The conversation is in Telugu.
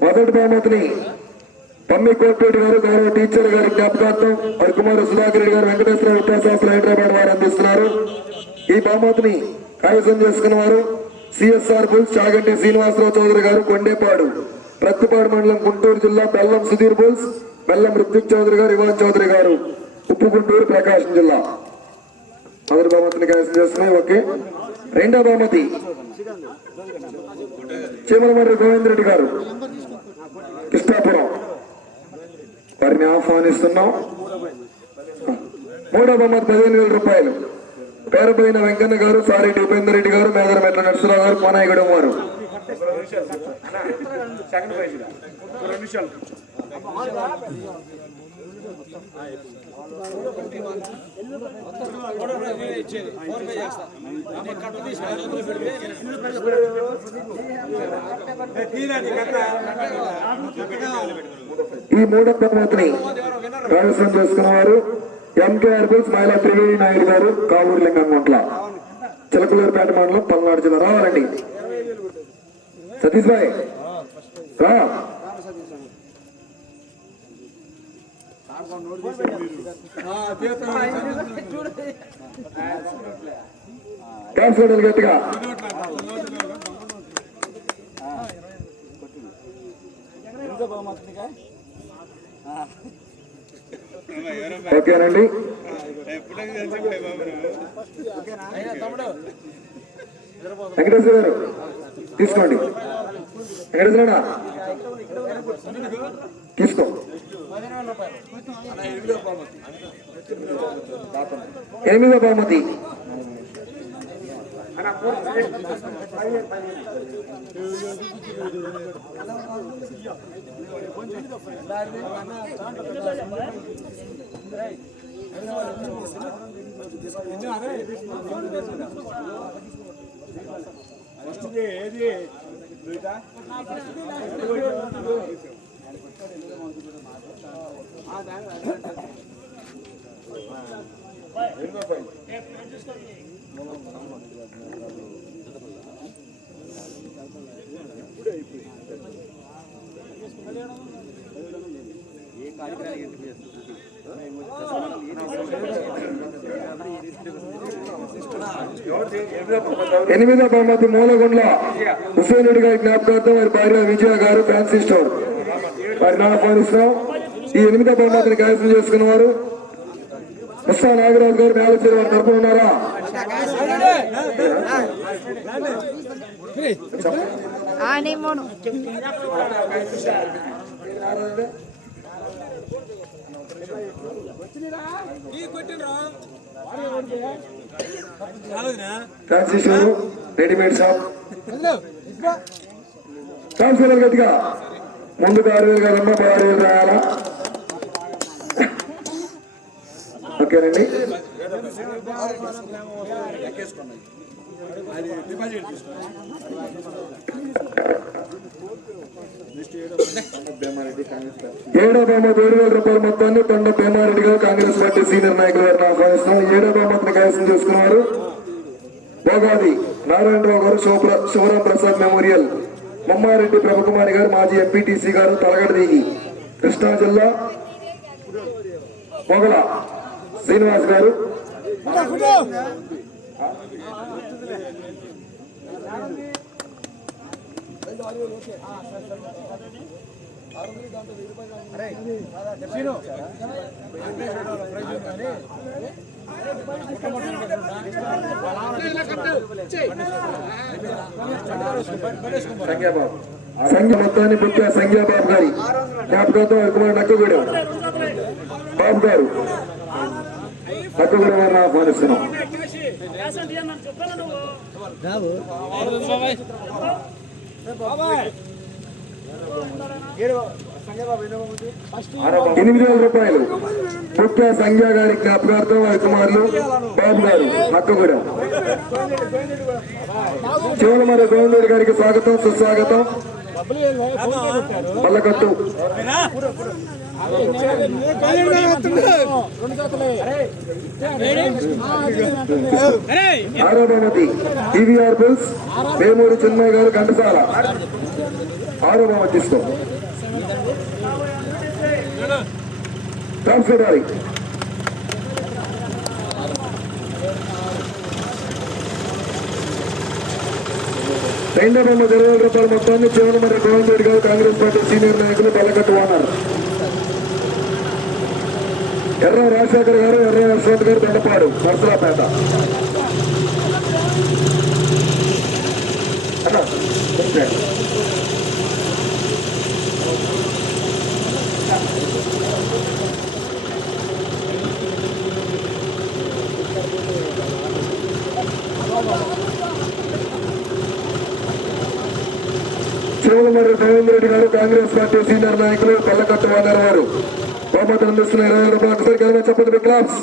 మొదటి బహుమతిని పమ్మి కోటిరెడ్డి గారు గౌరవ టీచర్ గారి జ్ఞాపకార్థం హరికుమార్ సుధాకర్ రెడ్డి గారు వెంకటేశ్వర విద్యాశాస్త్ర హైదరాబాద్ వారు అందిస్తున్నారు. ఈ బహుమతిని కైవసం చేసుకున్న వారు సిఎస్ఆర్ బుల్స్ చాగంటి శ్రీనివాసరావు చౌదరి గారు కొండేపాడు ప్రత్తిపాడు మండలం గుంటూరు జిల్లా బెల్లం సుధీర్ బుల్స్ బెల్లం రుత్విక్ చౌదరి గారు ఇవాన్ చౌదరి గారు. ఉప్పు గుంటూరు ప్రకాశం జిల్లా. మొదటి బహుమతిని కైవసం చేస్తున్నాయి ఓకే. రెండో బహుమతి. చీమలమర్రి గోవింద్ రెడ్డి గారు. కృష్ణాపురం. వారిని ఆహ్వానిస్తున్నాం. మూడో బహుమతి పదిహేను వేల రూపాయలు. పేరుపోయిన వెంకన్న గారు సారెడ్డి ఉపేందర్ రెడ్డి గారు మేదర మెట్ల నరసరావు గారు కోనాయగూడెం వారు. ఈ మూడో బహుమతిని కైవసం చేసుకున్నవారు ఎంకేఆర్ బిల్స్ మహిళా త్రివేణి నాయుడు గారు కావూరు లింగంగుంట్ల చిలకలూరుపేట మండలం పల్నాడు జిల్లా. రావాలండి సతీష్ భాయ్ రా. డ్యాన్స్ గట్టిగా ఓకేనండి. వెంకటేశ్వర గారు తీసుకోండి. వెంకటేశ్వర తీసుకో. ఎనిమిదో బహుమతి. ఏది ఎనిమిదో బహుమతి మూలగుండ్ల హుసేన్ రెడ్డి గారి జ్ఞాపకార్థం వారి భార్య విజయ గారు ఫ్యాన్సీ స్టోర్. వారిని ఆహ్వానిస్తున్నాం ఈ ఎనిమిదో బహుమతిని కైవసం చేసుకున్న వారు ముస్తా నాగరాజు గారు మేళచేరి వారి తరపున ఉన్నారా? Store readymade shop. ట్రాన్స్ఫర్ గట్టిగా. ముందుకు ఆరు వేలు కదమ్మా వేలు రాయాలా? ఓకేనండి ఏడో బహుమతి ఏడు వేల రూపాయల మొత్తాన్ని తొండ భీమారెడ్డి గారు కాంగ్రెస్ పార్టీ సీనియర్ నాయకులు గారిని ఆహ్వానిస్తున్నాం ఏడో బహుమతిని కైవసం చేసుకున్నారు. భోగాది నారాయణరావు గారు శివరాం ప్రసాద్ మెమోరియల్. మమ్మారెడ్డి ప్రభుకుమారి గారు మాజీ ఎంపీటీసీ గారు తలగడదీగి. కృష్ణా జిల్లా మొగల శ్రీనివాస్ గారు. సంఖ్యాబాబు. సంఖ్య మొత్తాన్ని పుట్టిన సంఖ్యాబాబు గారి జ్ఞాపకంతో కుమార్ నక్కగూడెం బాబు గారు. నక్కగూడెం వారిని ఎనిమిది వేల రూపాయలు. పుట్ట సంఖ్య గారి జ్ఞాపకార్థం వారి కుమారులు బాబు గారు నక్కగూడెం చివరి మరి గోవిందరెడ్డి గారికి స్వాగతం సుస్వాగతం. పల్లకట్టు ఆరో టీవీఆర్ బిల్స్ వేమూరి చిన్మయ్య గారు ఘంటసాల. ఆరో బహుమతి తీసుకో. ట్రాన్స్ఫర్ రెండో బొమ్మ ఇరవై వేల రూపాయల మొత్తాన్ని చివరి గోవింద్ రెడ్డి గారు కాంగ్రెస్ పార్టీ సీనియర్ నాయకులు బలగట్టుకున్నారు ఎర్ర రాజశేఖర్ గారు ఎర్ర యశ్వంత్ గారు దండపాడు నర్సరాపేట అన్న, ఓకే. శివకుమారి రెడ్డి గారు కాంగ్రెస్ పార్టీ సీనియర్ నాయకులు కళ్ళకట్టు వాగారు వారు బహుమతులు అందిస్తున్న ఇరవై వేల రూపాయలు ఒకసారి చెప్పండి మీ క్లాప్స్